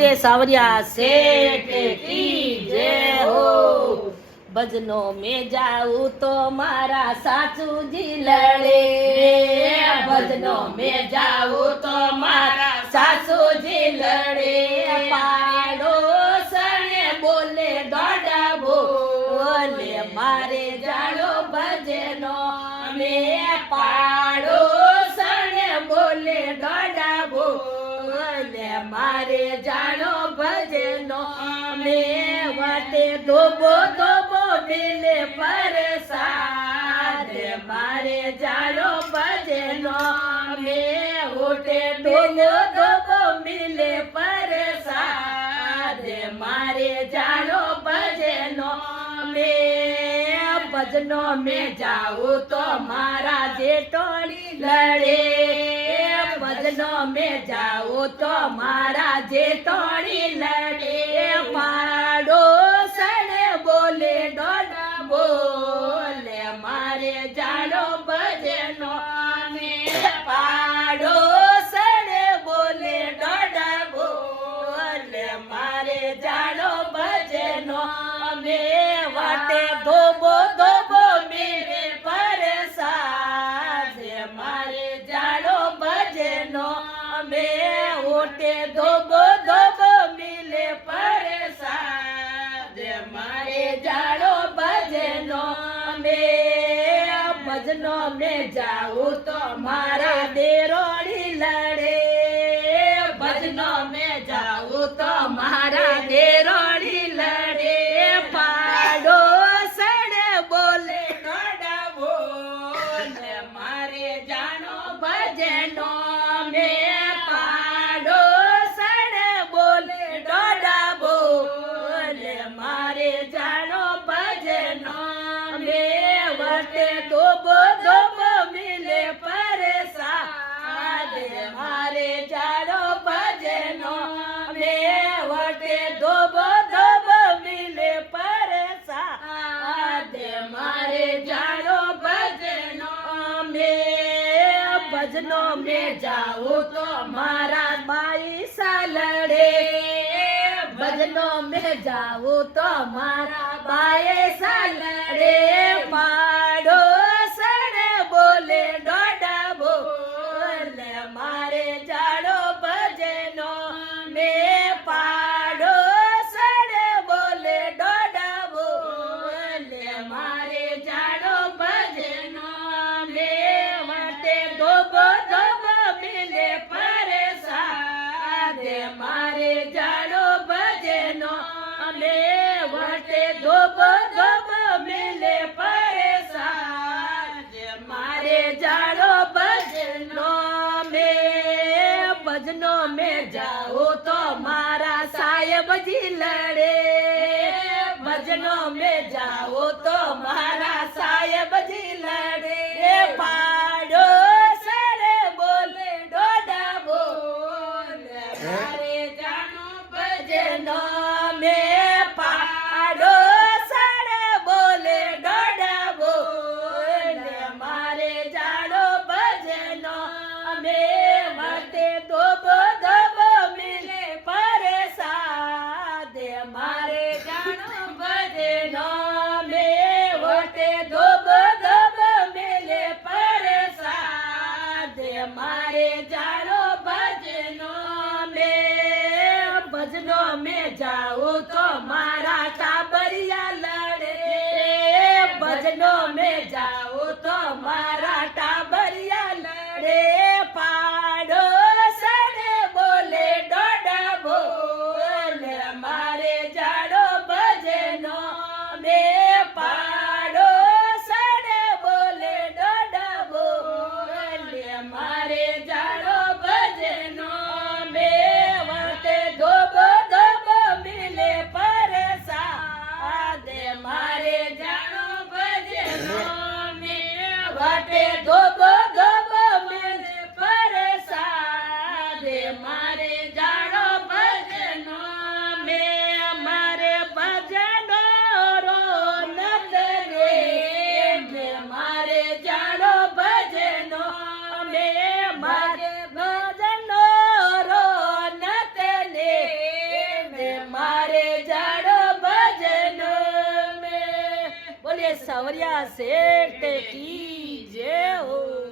बोलिए सावरिया सेठ की जय हो। भजनों में जाऊं तो मारा सासू जी लड़े, भजनों में जाऊं तो मारा सासू जी लड़े। पाड़ोसने बोले डोडा बोले मारे जाड़ो भजनों में, पाड़ोसने बोले डोडा बोले मारे जाड़ो भजनों में। वाटे धोबो धोबो मिले परसाद मारे जाड़ो भजनों में। उठे धोबो धोबो मिले परसाद मारे जाड़ो भजनों में। भजनों में जाऊं तो मारा जेठोड़ी लड़े, भजनों में जाऊं तो मारा जेठोड़ी लड़े। पाड़ोसने बोले डोडा बोले मारे जाड़ो भजनों में, पाड़ोसने बोले डोडा बोले मारे जाड़ो भजनों में। वाटे धोबो धोबो मिले परसाद मारे जाड़ो भजनों में। उठे धोबो धोबो मिले परसाद मारे जाड़ो भजनों में। भजनों में जाऊं तो मारा देरोड़ी लड़े, भजनों में जाऊं तो मारा देरोड़ी लड़े। पाड़ोसने बोले डोडा बोले मारे जानो भजनों में, पाड़ोसने बोले डोडा बोले मारे जानो भजनों में। वटे धोबो धोबो मिले परसाद मारे जानो भजनों में। वटे धोबो धोबो मिले परसाद मारे जानो भजनों में। भजनों में जाऊं तो मारा बाई सा लड़े, भजनों में जाऊं तो मारा बाई सा लड़े। पाड़ोसने बोले डोडा बोले मारे जाड़ो भजनों में, पाड़ोसने बोले डोडा बोले मारे जाड़ो भजनों में। वटे धोबो धोबो मिले परसाद मारे जाड़ो भजनों में। वटे धोबो धोबो मिले परसाद मारे जाड़ो भजनों में। भजनों में जाओ तो मारा साहेब जी लड़े, भजनों में जाओ तो मारा साहेब जी लड़े। पाड़ोसने बोले डोडा बोले मारे जानो भजनों में, पाड़ोसने बोले डोडा बोले मारे जानो भजनों में। वटे धोबो धोबो मिले परसाद मारे जानो भजनों में। वटे धोबो धोबो मिले परसाद मारे जानो भजनों में। भजनों में जाऊं तो मारा टाबरिया लड़े, भजनों में जाऊं तो मारा टाबरिया लड़े। पाड़ोसने बोले डोडा बोले मारे जाड़ो भजनों में, पाड़ोसने बोले डोडा बोले मारे जाड़ो भजनों में। वटे धोबो धोबो मिले परसाद સવરિયા શેઠ કી જય હો.